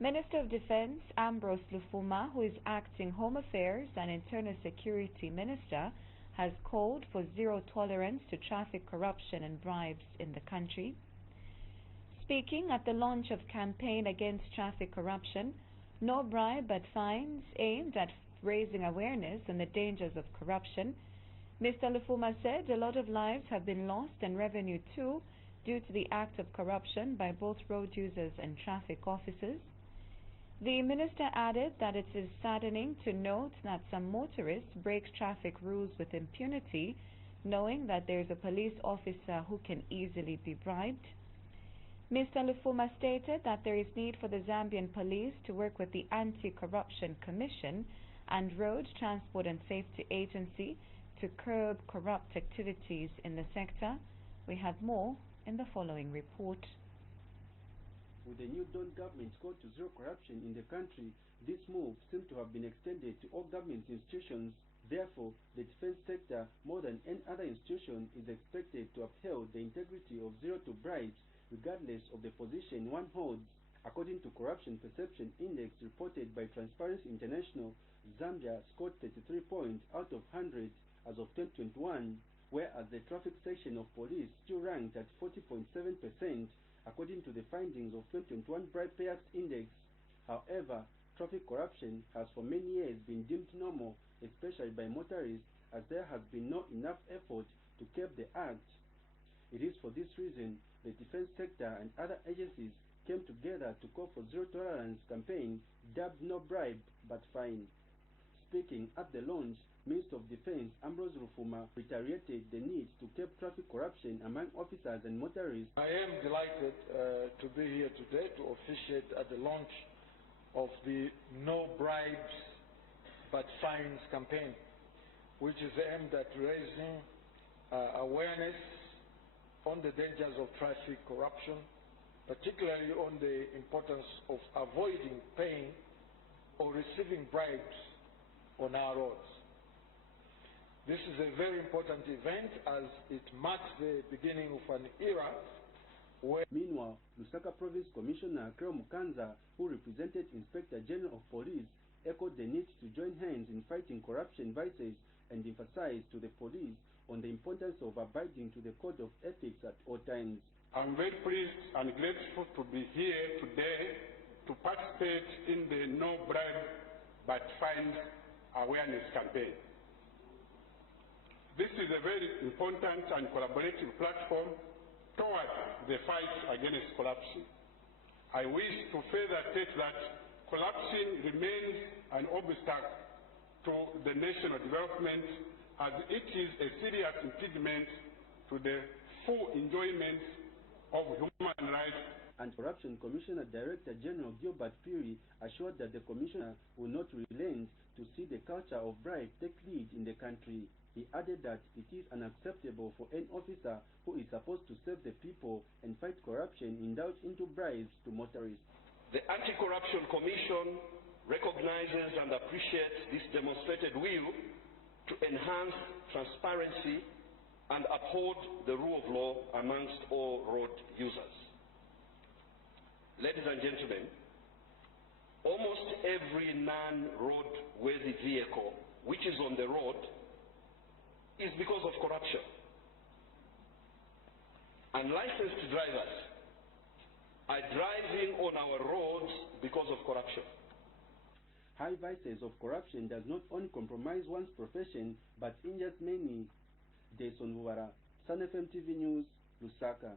Minister of Defense Ambrose Lufuma, who is acting Home Affairs and Internal Security Minister, has called for zero tolerance to traffic corruption and bribes in the country. Speaking at the launch of campaign against traffic corruption, No Bribe But Fines, aimed at raising awareness on the dangers of corruption, Mr. Lufuma said a lot of lives have been lost and revenue too due to the act of corruption by both road users and traffic officers. The minister added that it is saddening to note that some motorists break traffic rules with impunity, knowing that there is a police officer who can easily be bribed. Mr. Lufuma stated that there is need for the Zambian police to work with the Anti-Corruption Commission and Road Transport and Safety Agency to curb corrupt activities in the sector. We have more in the following report. With the new Dawn government's call to zero corruption in the country, this move seems to have been extended to all government institutions. Therefore, the defense sector, more than any other institution, is expected to uphold the integrity of zero to bribes, regardless of the position one holds. According to Corruption Perception Index reported by Transparency International, Zambia scored 33 points out of 100 as of 2021, whereas the traffic section of police still ranked at 40.7%. According to the findings of 2021 Bribe Payers Index. However, traffic corruption has for many years been deemed normal, especially by motorists, as there has been not enough effort to curb the act. It is for this reason the defense sector and other agencies came together to call for zero tolerance campaign dubbed No Bribe But Fine. Speaking at the launch, Minister of Defense Ambrose Lufuma reiterated the need to curb traffic corruption among officers and motorists. I am delighted to be here today to officiate at the launch of the No Bribes But Fines campaign, which is aimed at raising awareness on the dangers of traffic corruption, particularly on the importance of avoiding paying or receiving bribes on our roads. This is a very important event as it marks the beginning of an era where... Meanwhile, Lusaka Province Commissioner Kreo Mukanza, who represented Inspector General of Police, echoed the need to join hands in fighting corruption vices and emphasized to the police on the importance of abiding to the code of ethics at all times. I'm very pleased and grateful to be here today to participate in the No Bribe But Fines awareness campaign. This is a very important and collaborative platform towards the fight against corruption. I wish to further state that corruption remains an obstacle to the national development as it is a serious impediment to the full enjoyment of human rights. And Corruption Commissioner Director General Gilbert Piri assured that the Commissioner will not relent to see the culture of bribe take lead in the country. He added that it is unacceptable for any officer who is supposed to serve the people and fight corruption indulge into bribes to motorists. The Anti-Corruption Commission recognizes and appreciates this demonstrated will to enhance transparency and uphold the rule of law amongst all road users. Ladies and gentlemen, almost every non-road-worthy vehicle which is on the road is because of corruption. Unlicensed drivers are driving on our roads because of corruption. High vices of corruption does not only compromise one's profession but injures many. Jason Wara, Sun FM TV News, Lusaka.